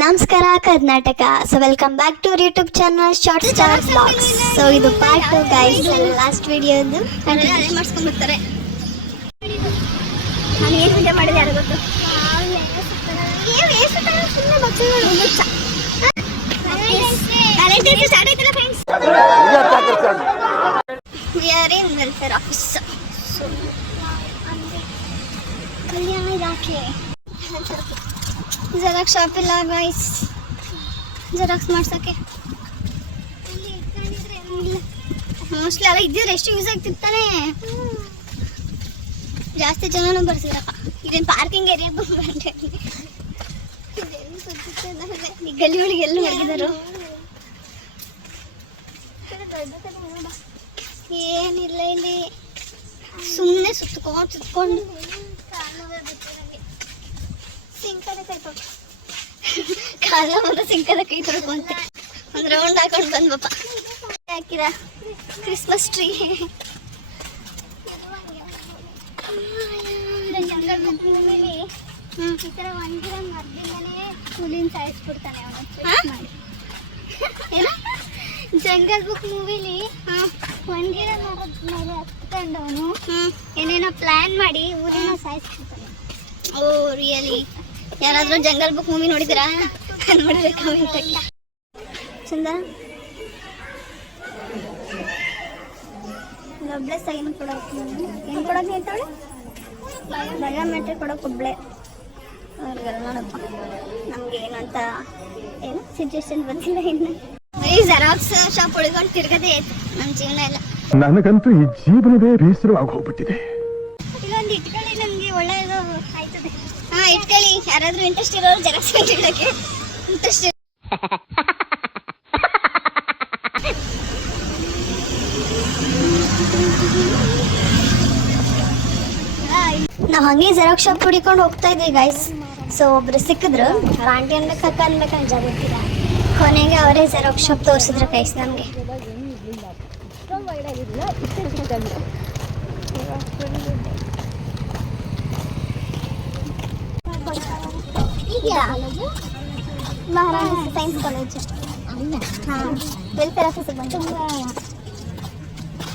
ನಮಸ್ಕಾರ Karnataka. So welcome back to our YouTube channel short star blogs. So ಇದು part 2 guys. Last ವಿಡಿಯೋದು ಅದೇ ಮಾಡಿಸ್ಕೊಂಡು ಬರ್ತಾರೆ. ನಾನು ಏನು ವಿಡಿಯೋ ಮಾಡಿದೆ ಯಾರು ಗೊತ್ತು? We are in welfare office. So ಕಲ್ಯಾಣ ಇಲಾಖೆ ಜೆರಾಕ್ಸ್ ಶಾಪ್ ಇಲ್ಲ ಗೈಸ್, ಜೆರಾಕ್ಸ್ ಮಾಡ್ಸೋಕ್ಕೆ ಮೋಸ್ಟ್ಲಿ ಅಲ್ಲ ಇದ್ದಿದ್ರೆ ಎಷ್ಟು ಯೂಸ್ ಆಗ್ತಿರ್ತಾನೆ. ಜಾಸ್ತಿ ಜನನೂ ಬರ್ಸಿರಪ್ಪ. ಇದೇನು ಪಾರ್ಕಿಂಗ್ ಏರಿಯಾ ಬಂದ್ಬಿಟ್ಟೆ. ಈ ಗಲ್ಲಿ ಒಳಗೆ ಎಲ್ಲೂ ಮಲಗಿದರು. ಏನಿಲ್ಲ ಇಲ್ಲಿ ಸುಮ್ಮನೆ ಸುತ್ಕೊಂಡು ಕಾಲ ಮತ್ತು ಸಿಂಕದ ಕೈ ತೊಳ್ಕೊಂತೆ ಒಂದು ರೌಂಡ್ ಹಾಕೊಂಡು ಬಂದ್ಬಪ್ಪ. ಹಾಕಿದ ಕ್ರಿಸ್ಮಸ್ ಟ್ರೀ. ಈ ಥರ ಒಂದಿರ ಮರದಿಂದನೇ ಹುಲಿನ ಸಾಯಿಸ್ಬಿಡ್ತಾನೆ ಅವನು ಮಾಡಿ. ಏನೋ ಜಂಗಲ್ ಬುಕ್ ಮೂವಿಲಿ ಒಂದಿರ ಮರದ ಮೇಲೆ ಹತ್ಕೊಂಡು ಅವನು ಏನೇನೋ ಪ್ಲಾನ್ ಮಾಡಿ ಹುಲಿನ ಸಾಯಿಸ್ಬಿಡ್ತಾನೆ. Oh really? ಯಾರಾದರೂ ಜಂಗಲ್ ಬುಕ್ ಮೂವಿ ನೋಡಿದ್ದೀರಾ? ನೋಡಿದ್ರೆ ಕಮೆಂಟ್ ಹಾಕಿ. ಚಂದ ಒಬ್ಳೆ ಸೈನ್ ಕೊಡೋಕೆ ಏನು ಕೊಡೋಕೆ ಹೇಳ್ತಾಳೆ? ಬಯೋಮೆಟ್ರಿಕ್ ಕೊಡೋಕೆ ಒಬ್ಳೆ ಅವ್ರಿಗೆಲ್ಲ ನೋಡಪ್ಪ. ನಮ್ಗೆ ಏನಂತ ಏನು ಸಿಚುವೇಶನ್ ಬಂದಿಲ್ಲ ಇನ್ನು. ಈ ಜೆರಾಕ್ಸ್ ಶಾಪ್ ಉಳ್ಕೊಂಡು ತಿರ್ಗದೆ ಆಯ್ತು ನಮ್ಮ ಜೀವನ ಎಲ್ಲ. ನನಗಂತೂ ಈ ಜೀವನವೇ ಬೇಸರವಾಗಿ ಹೋಗ್ಬಿಟ್ಟಿದೆ. ಇಲ್ಲೊಂದು ಇಟ್ಕೊಳ್ಳಿ, ನಮಗೆ ಒಳ್ಳೆಯದು ಆಯ್ತದೆ. ಹಾಂ ಇಟ್ಕೊಳ್ಳಿ. ಯಾರಾದರೂ ಇಂಟ್ರೆಸ್ಟ್ ಇರೋರು ಜೆರಾಕ್ಸ್ ಇಡೋಕ್ಕೆ ಇಂಟ್ರೆಸ್ಟ್ ನಾವು ಹಂಗೆ ಜೆರಾಕ್ಸ್ ಶಾಪ್ ಹುಡಿಕೊಂಡು ಹೋಗ್ತಾ ಇದ್ವಿ ಗೈಸ್. ಸೊ ಒಬ್ರು ಸಿಕ್ಕಿದ್ರು. ಅವ್ರ ಆಂಟಿ ಅನ್ಬೇಕು ಅಕ್ಕ ಅನ್ಬೇಕು ಅಂತ ಗೊತ್ತಿಲ್ಲ. ಕೊನೆಗೆ ಅವರೇ ಜೆರಾಕ್ಸ್ ಶಾಪ್ ತೋರಿಸಿದ್ರು ಗೈಸ್ ನಮಗೆ. ಮಹಾರಾಣಿ ಸೈನ್ಸ್ ಕಾಲೇಜ್. ಹಾಂ ವೆಲ್ಫೇರ್ ಆಫೀಸಿಗೆ ಬಂತು.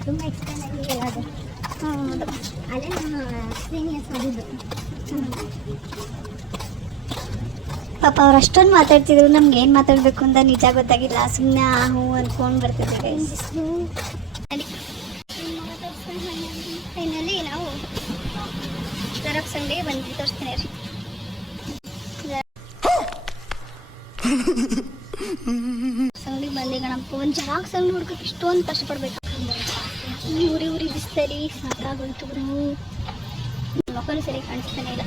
ತುಂಬ ಎಕ್ಸ್ಪ್ಲೇನ್ ಆಗಿಲ್ಲ ಅದು. ಹೌದು, ಅಲ್ಲೇ ನಮ್ಮ ಸೀನಿಯರ್ಸ್ ಓದಿದ್ದು. ಪಾಪ ಅವ್ರು ಅಷ್ಟೊಂದು ಮಾತಾಡ್ತಿದ್ರು. ನಮ್ಗೆ ಏನು ಮಾತಾಡಬೇಕು ಅಂತ ನಿಜ ಗೊತ್ತಾಗಿಲ್ಲ. ಸುಮ್ಮನೆ ಹ್ಞೂ ಅಂದ್ಕೊಂಡು ಬರ್ತಿದ್ದೆ ಗೈಸ್. ಫೈನಲಿ ನಾವು ಜೆರಾಕ್ಸ್ ಅಂಗಡಿಗೆ ಬಂದು ತೋರಿಸ್ತೀನಿ ರೀ. ಅಂಗಡಿಗೆ ಬಂದೆ ಗಣಪ್ಪ. ಒಂದು ಜೆರಾಕ್ಸ್ ಅಂಗಡಿ ಹುಡ್ಕೋಕೆ ಇಷ್ಟೊಂದು ಕಷ್ಟಪಡ್ಬೇಕು. ಊರಿ ಬಿಸ್ತರಿ ಸಾಕಾಗೋಯ್ತು. ಮಕ್ಕಳು ಸರಿ ಕಾಣಿಸ್ತಾನೆ ಇಲ್ಲ.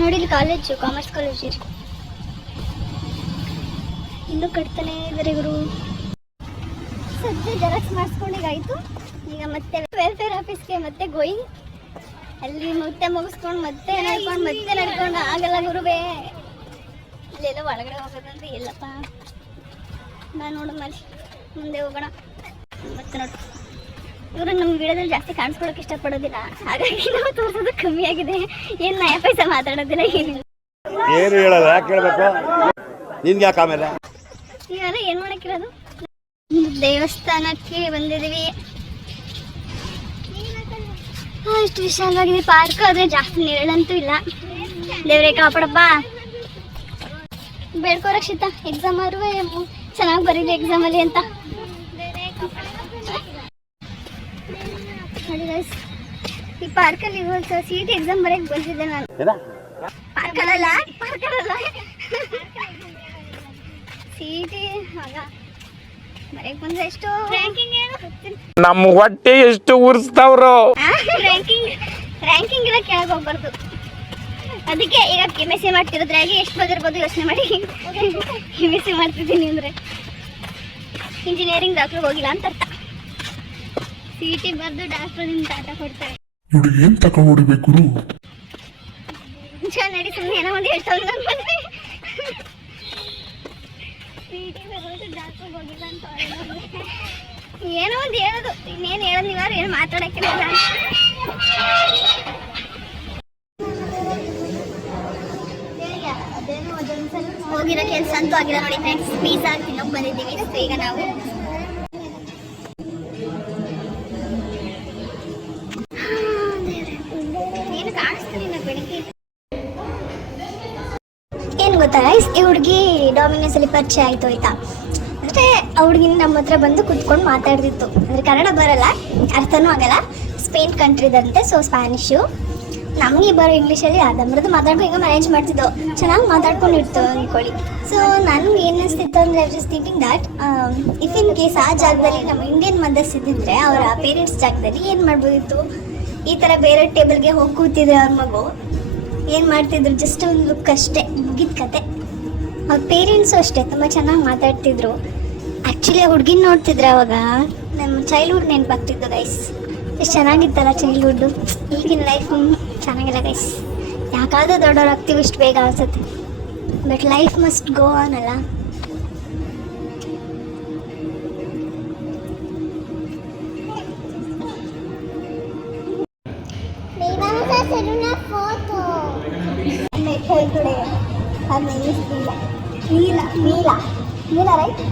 ನೋಡಿಲ್ಲ ಕಾಲೇಜು, ಕಾಮರ್ಸ್ ಕಾಲೇಜ್ ರೀ. ಇನ್ನೂ ಕಟ್ತಾನೆ ಇದ್ದಾರೆ ಇವರು. ಸದ್ಯ ಜೆರಾಕ್ಸ್ ಮಾಡಿಸ್ಕೊಂಡೀಗಾಯ್ತು. ಈಗ ಮತ್ತೆ ವೆಲ್ಫೇರ್ ಆಫೀಸ್ಗೆ ಮತ್ತೆ ಗೋಯಿಂಗ್. ಅಲ್ಲಿ ಮತ್ತೆ ಮುಗಿಸ್ಕೊಂಡು ಮತ್ತೆ ನಡ್ಕೊಂಡು ಆಗಲ್ಲ ಗುರುವೇ. ಇಲ್ಲೆಲ್ಲ ಒಳಗಡೆ ಹೋಗೋದಂದ್ರೆ ಇಲ್ಲಪ್ಪ. ನಾನು ನೋಡೋಣ ಅಲ್ಲಿ ಮುಂದೆ ಹೋಗೋಣ. ಮತ್ತೆ ನೋಡಿ ಇವರು ನಮ್ಮ ವಿಡಿಯೋದಲ್ಲಿ ಜಾಸ್ತಿ ಕಾಣಿಸ್ಕೊಳಕ್ಕೆ ಇಷ್ಟಪಡೋದಿಲ್ಲ. ಹಾಗಾಗಿ ನಾವು ತೋರಿಸೋದು ಕಮ್ಮಿ ಆಗಿದೆ. ಏನು ನಯ ಪೈಸೆ ಮಾತಾಡೋದಿಲ್ಲ, ಏನಿಲ್ಲ. ಏನು ಹೇಳಲ್ಲ, ಯಾಕೆ ಹೇಳ್ಬೇಕು? ನಿನ್ಗೆ ಯಾಕೆ ಆಮೇಲೆ ಇವೆಲ್ಲ ಏನು ಮಾಡೋಕ್ಕಿರೋದು? ದೇವಸ್ಥಾನಕ್ಕೆ ಬಂದಿದ್ದೀವಿ. ಇಷ್ಟು ವಿಶಾಲವಾಗಿದೆ ಪಾರ್ಕ್. ಆದರೆ ಜಾಸ್ತಿ ನೆರಳಂತೂ ಇಲ್ಲ. ದೇವ್ರೇ ಕಾಪಾಡಪ್ಪ. ಬೇಡ್ಕೋ ರಕ್ಷಿತಾ, ಎಕ್ಸಾಮ್ ಅವ್ರು ಚೆನ್ನಾಗಿ ಬರೀಲಿ ಎಕ್ಸಾಮಲ್ಲಿ ಅಂತ. ಈ ಪಾರ್ಕಲ್ಲಿ CET ಎಕ್ಸಾಮ್ ಬರೆಯಕ್ಕೆ ಬಂದಿದ್ದೆ ನಾನು. ಪಾರ್ಕಲ್ಲ CET ಆಗ ಬರೆಯಕ್ಕೆ ಬಂದ್ರೆ ಎಷ್ಟು ರ್ಯಾಂಕಿಂಗ್ ನಮ್ಮ ಹೊಟ್ಟೆ ಎಷ್ಟು ಉರ್ಸ್ತಾವ್ರು. ರ್ಯಾಂಕಿಂಗ್ ಎಲ್ಲ ಕೆಳಗೆ ಹೋಗ್ಬಾರ್ದು. ಅದಕ್ಕೆ ಈಗ MSc ಮಾಡ್ತಿರೋದ್ರಾಗಿ ಎಷ್ಟು ಬಂದಿರ್ಬೋದು ಯೋಚನೆ ಮಾಡಿ MSc ಮಾಡ್ತಿದ್ದೀನಿ ಅಂದರೆ ಇಂಜಿನಿಯರಿಂಗ್ ಡಾಕ್ಟ್ರಿಗೆ ಹೋಗಿಲ್ಲ ಅಂತ ಅರ್ಥ. CET ಬರೆದು ಡಾಕ್ಟ್ರು ನಿಮ್ಮ ಟಾಟಾ ಕೊಡ್ತಾರೆ. ಏನು ತಗೊಂಡು ಹೊಡಿಬೇಕು? ನಡಿ ಸುಮ್ಮನೆ ಏನೋ ಒಂದು ಹೇಳ್ತಾರೆ. CET ಬರೆದು ಡಾಕ್ಟ್ರಿಗೆ ಹೋಗಿಲ್ಲ ಅಂತ ಏನೋ ಒಂದು ಹೇಳೋದು. ಇನ್ನೇನು ಹೇಳೋದು ನೀವಾರು ಏನು ಮಾತಾಡೋಕ್ಕಿಲ್ಲ. ಹೋಗಿರೋ ಕೆಲಸ ಅಂತೂ ಆಗಿಲ್ಲ ನೋಡಿ ಫ್ರೆಂಡ್ಸ್. ಪಿಜ್ಜಾ ತಿನ್ನೋಕೆ ಬಂದಿದ್ದೀವಿ. ಸೊ ಈಗ ನಾವು ಏನು ಕಾಣಿಸ್ತಿಲ್ಲ ಬೆಳಿಗ್ಗೆ. ಏನು ಗೊತ್ತಾ ಗೈಸ್, ಈ ಹುಡುಗಿ ಡಾಮಿನೋಸ್ ಅಲ್ಲಿ ಪರಿಚಯ ಆಯ್ತು ಆಯ್ತಾ. ಅಂದರೆ ಆ ಹುಡುಗಿನ ನಮ್ಮ ಹತ್ರ ಬಂದು ಕುತ್ಕೊಂಡು ಮಾತಾಡ್ತಿತ್ತು. ಅಂದರೆ ಕನ್ನಡ ಬರಲ್ಲ, ಅರ್ಥನೂ ಆಗಲ್ಲ. ಸ್ಪೇನ್ ಕಂಟ್ರಿದಂತೆ, ಸೊ ಸ್ಪ್ಯಾನಿಷು. ನಮಗೆ ಬರೋ ಇಂಗ್ಲೀಷಲ್ಲಿ ಅರ್ಧಂಬರ್ದು ಮಾತಾಡ್ಕೊಂಡು ಈಗ ಮ್ಯಾನೇಜ್ ಮಾಡ್ತಿದ್ದೋ. ಚೆನ್ನಾಗಿ ಮಾತಾಡ್ಕೊಂಡಿರ್ತು ಅಂದ್ಕೊಳ್ಳಿ. ಸೊ ನನಗೆ ಏನು ಅನಿಸ್ತಿತ್ತು ಅಂದರೆ I just thinking that if in case ಆ ಜಾಗದಲ್ಲಿ ನಮ್ಮ ಇಂಡಿಯನ್ ಮದರ್ಸ್ ಇದ್ದಿದ್ರೆ ಅವರ ಪೇರೆಂಟ್ಸ್ ಜಾಗದಲ್ಲಿ ಏನು ಮಾಡ್ಬೋದಿತ್ತು, ಈ ಥರ ಬೇರೆ ಟೇಬಲ್ಗೆ ಹೋಗಿ ಕೂತಿದ್ರೆ ಅವ್ರ ಮಗು ಏನು ಮಾಡ್ತಿದ್ರು, ಜಸ್ಟ್ ಒಂದು ಲುಕ್ ಅಷ್ಟೇ, ಮುಗಿದ ಕತೆ. ಅವ್ರ ಪೇರೆಂಟ್ಸು ಅಷ್ಟೇ ತುಂಬ ಚೆನ್ನಾಗಿ ಮಾತಾಡ್ತಿದ್ರು. ಆ್ಯಕ್ಚುಲಿ ಆ ಹುಡುಗಿನ ನೋಡ್ತಿದ್ರೆ ಅವಾಗ ನಮ್ಮ ಚೈಲ್ಡ್ಹುಡ್ ನೆನಪಾಗ್ತಿದ್ದು ಗೈಸ್. ಎಷ್ಟು ಚೆನ್ನಾಗಿತ್ತಲ್ಲ ಚೈಲ್ಡ್ಹುಡ್ಡು. ಈಗಿನ ಲೈಫ್ ಚೆನ್ನಾಗಿಲ್ಲ ಗೈಸ್. ಯಾಕಾದರೂ ದೊಡ್ಡವ್ರು ಆಗ್ತೀವಿ ಇಷ್ಟು ಬೇಗ ಅನ್ಸುತ್ತೆ. But life must go on ಅಲ್ಲ. ನೀಲ ರೈಟ್.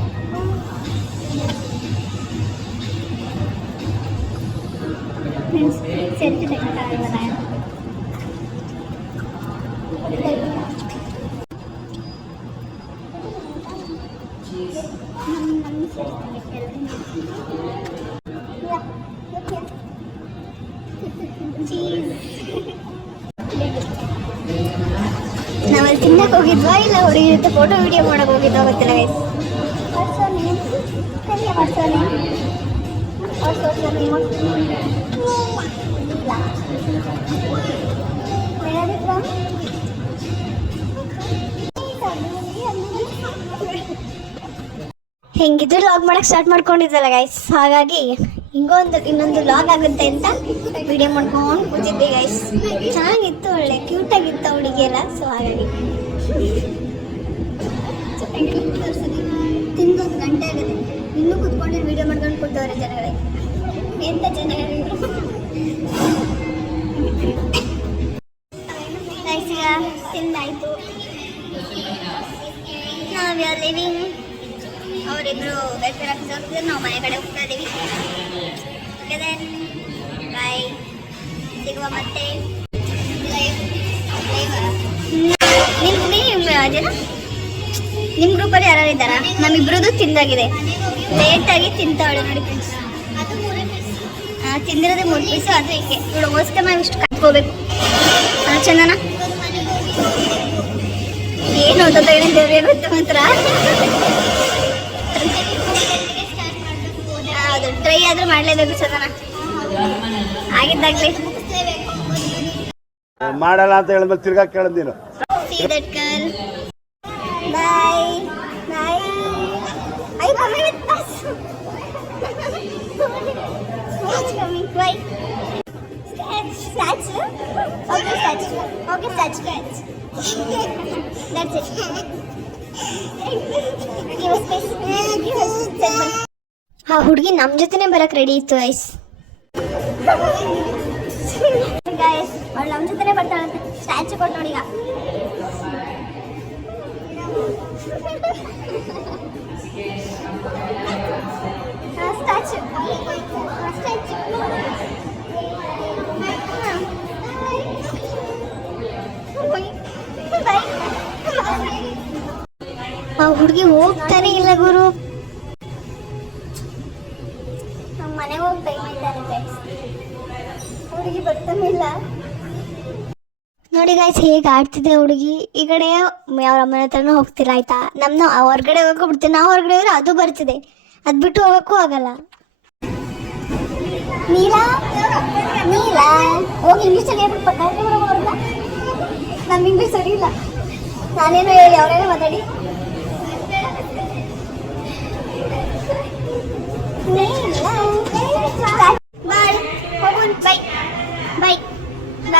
ಸೆಲ್ಫಿ ತೆಗಿತಾರಲ್ಲ. ನಾವಲ್ಲಿ ತಿನ್ನಕ್ಕೆ ಹೋಗಿದ್ವಾ ಇಲ್ಲ ಹುಡುಗಿ ಜೊತೆ ಫೋಟೋ ವಿಡಿಯೋ ಮಾಡಕ್ಕೆ ಹೋಗಿದ್ವಾ ಗೊತ್ತಿಲ್ಲ ಗೈಸ್. ಹೆಂಗಿದ್ರು ಲಾಗ್ ಮಾಡಕ್ಕೆ ಸ್ಟಾರ್ಟ್ ಮಾಡ್ಕೊಂಡಿದ್ದಲ್ಲ ಗೈಸ್. ಹಾಗಾಗಿ ಇನ್ನೊಂದು ಲಾಗ್ ಆಗುತ್ತೆ ಅಂತ ವಿಡಿಯೋ ಮಾಡ್ಕೊಂಡು ಕೂತಿದ್ವಿ ಗೈಸ್. ಚೆನ್ನಾಗಿತ್ತು, ಒಳ್ಳೆ ಕ್ಯೂಟಾಗಿತ್ತು ಹುಡುಗಿ ಎಲ್ಲ. ಸೊ ಹಾಗಾಗಿ ತಿಂದೊಂದು ಗಂಟೆ ಆಗಿದೆ, ಇನ್ನೂ ಕುತ್ಕೊಂಡು ವಿಡಿಯೋ ಮಾಡ್ಕೊಂಡು ಕೂತವ್ರೆ ಜನಗಳೇ. ಎಂತ ಜನಗಳು ಗೈಸ್. ಈಗ ತಿಂದಾಯ್ತು, ನಾವು ಯಾರು ಲಿವಿಂಗ್. ಅವರಿಬ್ರು ವೆಲ್ಫೇರ್ ಆಫೀಸ್ ಹೋಗ್ತಿದ್ರು, ನಾವು ಮನೆ ಕಡೆ ಹೋಗ್ತಾ ಇದ್ದೀವಿ. ಬಾಯ್, ಸಿಗುವ ಮತ್ತೆ. ನಿಮ್ಮ ಗ್ರೂಪಲ್ಲಿ ಯಾರು ಇದ್ದಾರಾ? ನಮ್ಮಿಬ್ರದ್ದು ತಿಂದಾಗಿದೆ, ಲೇಟಾಗಿ ತಿಂತಾವಳೆ ನೋಡಿ ಫ್ರೆಂಡ್ಸ್. ತಿಂದಿರೋದೇ 3 ಪೀಸು. ಅದು ಹಿಂಗೆ ಇವಳು ಹೋಸ್ತೆ ಮಾಡಿ ಇಷ್ಟು ಕಟ್ಕೋಬೇಕು. ಚಂದನ ಏನು ಅಂತ ದೇವ್ರಿಗೆ ಗೊತ್ತು ಮಾತ್ರ. ಅದು ಟ್ರೈ ಆದ್ರೂ ಮಾಡಲೇಬೇಕು ಚಂದನ, ಆಗಿದ್ದಾಗಲೇ. ಮಾಡಲ್ಲ ಅಂತ ಹೇಳಿದ್ಮೇಲೆ ತಿರ್ಗಾ ಕೇಳೋದು ನೀನು. See that girl. Bye. Bye. Are you coming with us? Who's coming? Why? Statue? Okay, statue. Okay, statue. That's it. Give us space. Give us space. ಆ ಹುಡುಗಿ ನಮ್ಮ ಜೊತೆನೇ ಬರಕ್ಕೆ ರೆಡಿ ಇತ್ತು ಗೈಸ್. ಗೈಸ್ ಅವಳು ನಮ್ಮ ಜೊತೆನೇ ಬರ್ತಾಳಂತೆ. ಸ್ಟ್ಯಾಚು ಕೊಟ್ಟು ನೋಡಿ ಈಗ. ಸ್ಟ್ಯಾಚು ಆ ಹುಡುಗಿ ಹೋಗ್ತಾನೆ ಇಲ್ಲ ಗುರು. ನಮ್ಮ ಮನೆಗೆ ಹೋಗಿ ಟೈಮ್ ಆಯ್ತಾನೆ, ಹುಡುಗಿ ಬರ್ತಾನೆ ಇಲ್ಲ ನೋಡಿ ಗೈಸ್. ಹೇಗೆ ಆಡ್ತಿದೆ ಹುಡುಗಿ. ಈ ಕಡೆ ಅವ್ರ ಅಮ್ಮನ ಹತ್ರನೂ ಹೋಗ್ತಿಲ್ಲ ಆಯ್ತಾ. ನಮ್ಮನ್ನ ಹೊರಗಡೆ ಹೋಗ್ಬಿಡ್ತೀವಿ, ನಾವು ಹೊರಗಡೆ ಹೋದ್ರೆ ಅದು ಬರ್ತಿದೆ, ಅದು ಬಿಟ್ಟು ಹೋಗೋಕ್ಕೂ ಆಗಲ್ಲ. ನೀಲಾ ನೀಲಾ ಹೋಗಿ ಇಂಗ್ಲೀಷಲ್ಲಿ ಹೇಳ್ಬಿಟ್ಟು ಅವ್ರನ್ನ. ನಮ್ಮ ಇಂಗ್ಲೀಷ್ ಸರಿ ಇಲ್ಲ, ನಾನೇನೋ ಹೇಳಿ ಅವರೇನೋ ಮಾತಾಡಿ.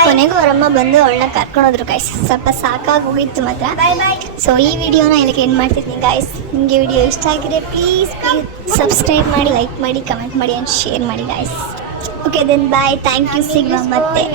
ಕೊನೆಗೂ ಅವರಮ್ಮ ಬಂದು ಅವಳನ್ನ ಕರ್ಕೊಂಡೋದ್ರು ಗೈಸ್. ಸ್ವಲ್ಪ ಸಾಕಾಗಿ ಹೋಗಿತ್ತು ಮಾತ್ರ. ಸೊ ಈ ವಿಡಿಯೋನ ಇಲ್ಲಿಗೆ ಎಂಡ್ ಮಾಡ್ತಿದ್ದೀನಿ ಗೈಸ್. ನಿಮಗೆ ವಿಡಿಯೋ ಇಷ್ಟ ಆಗಿದೆ ಪ್ಲೀಸ್ ಸಬ್ಸ್ಕ್ರೈಬ್ ಮಾಡಿ, ಲೈಕ್ ಮಾಡಿ, ಕಮೆಂಟ್ ಮಾಡಿ ಆ್ಯಂಡ್ ಶೇರ್ ಮಾಡಿ guys. Okay then bye, thank you. ಸಿಗುವ ಮತ್ತೆ.